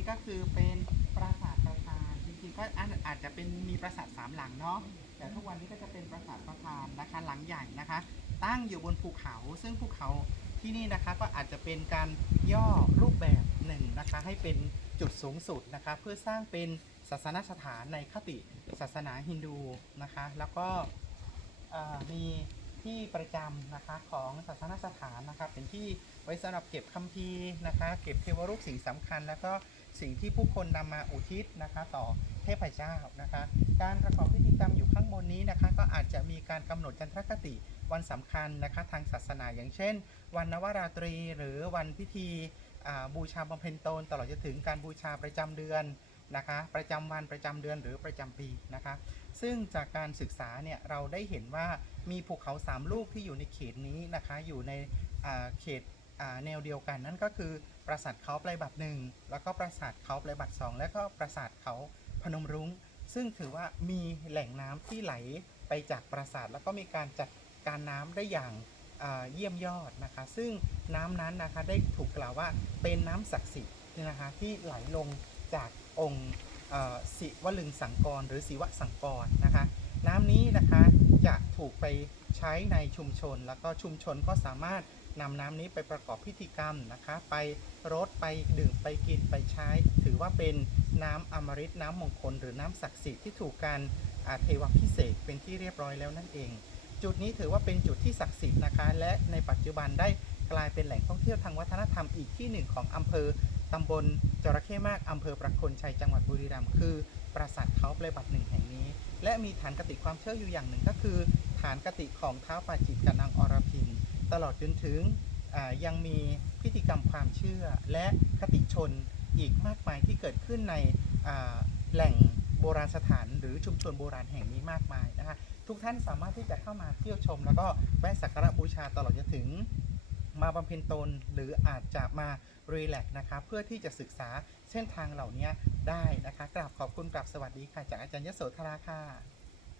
นี้ก็คือเป็นปราสาทประธานจริงๆก็อาจจะเป็นมีปราสาทสามหลังเนาะแต่ทุกวันนี้ก็จะเป็นปราสาทประธานนะคะหลังใหญ่นะคะ ตั้งอยู่บนภูเขา ซึ่งภูเขาที่นี่นะคะก็อาจจะเป็นการย่อรูปแบบหนึ่งนะคะ ให้เป็นจุดสูงสุดนะคะ เพื่อสร้างเป็นศาสนสถานในคติศาสนาฮินดูนะคะ แล้วก็มีที่ประจำนะคะของศาสนสถานนะคะเป็นที่ไว้สำหรับเก็บคัมภีร์นะคะ เก็บเทวรูปสิ่งสำคัญแล้วก็ สิ่งที่ผู้คนนำมาอุทิศนะคะต่อเทพเจ้านะคะ การประกอบพิธีกรรมอยู่ข้างบนนี้นะคะ ก็อาจจะมีการกำหนดจันทรคติวันสำคัญนะคะทางศาสนาอย่างเช่น วันนวราตรีหรือวันพิธีบูชาบำเพ็ญตนตลอดจนถึงการบูชาประจำเดือนนะคะ ประจำวันประจำเดือนหรือประจำปีนะคะ ซึ่งจากการศึกษาเนี่ยเราได้เห็นว่ามีภูเขาสามลูกที่อยู่ในเขตนี้นะคะอยู่ในเขต แนวเดียวกันนั่นก็คือปราสาทเขาปลายบัตรหนึ่งแล้วก็ปราสาทเขาปลายบัตรสองและก็ปราสาทเขาพนมรุ้ง ซึ่งถือว่ามีแหล่งน้ำที่ไหลไปจากปราสาทแล้วก็มีการจัดการน้ำได้อย่างเยี่ยมยอดนะคะ ซึ่งน้ำนั้นนะคะได้ถูกกล่าวว่าเป็นน้ำศักดิ์สิทธิ์นะคะที่ไหลลงจากองค์ศิวลึงสังกรหรือศิวสังกรนะคะน้ำนี้นะคะจะถูกไปใช้ในชุมชน แล้วก็ชุมชนก็สามารถ นำน้ำนี้ไปประกอบพิธีกรรมนะคะ ไปรดไปดื่มไปกินไปใช้ ถือว่าเป็นน้ำอมฤตน้ำมงคล หรือน้ำศักดิ์สิทธิ์ที่ถูกการเทวพิเศษเป็นที่เรียบร้อยแล้วนั่นเอง จุดนี้ถือว่าเป็นจุดที่ศักดิ์สิทธิ์นะคะ และในปัจจุบันได้กลายเป็นแหล่งท่องเที่ยวทางวัฒนธรรมอีกที่หนึ่งของอำเภอตำบลจระเข้มากอำเภอประคนชัยจังหวัดบุรีรัมย์คือปราสาทเขาเปลยบัตรหนึ่งแห่งนี้ และมีฐานกติความเชื่ออยู่อย่างหนึ่งก็คือ ฐานกติของเท้าวปาจิตกับนาง ตลอดจนถึงยังมีพิธีกรรมความเชื่อและคติชนอีกมากมายที่เกิดขึ้นในแหล่งโบราณสถาน หรือชุมชนโบราณแห่งนี้มากมายนะคะทุกท่านสามารถที่จะเข้ามาเที่ยวชม แล้วก็แวะสักการะบูชาตลอดจนถึงมาบำเพ็ญตนหรืออาจจะมารีแลกซ์นะคะเพื่อที่จะศึกษาเส้นทางเหล่านี้ได้นะคะกราบขอบคุณกราบสวัสดีค่ะ จากอาจารย์ยโสธราค่ะ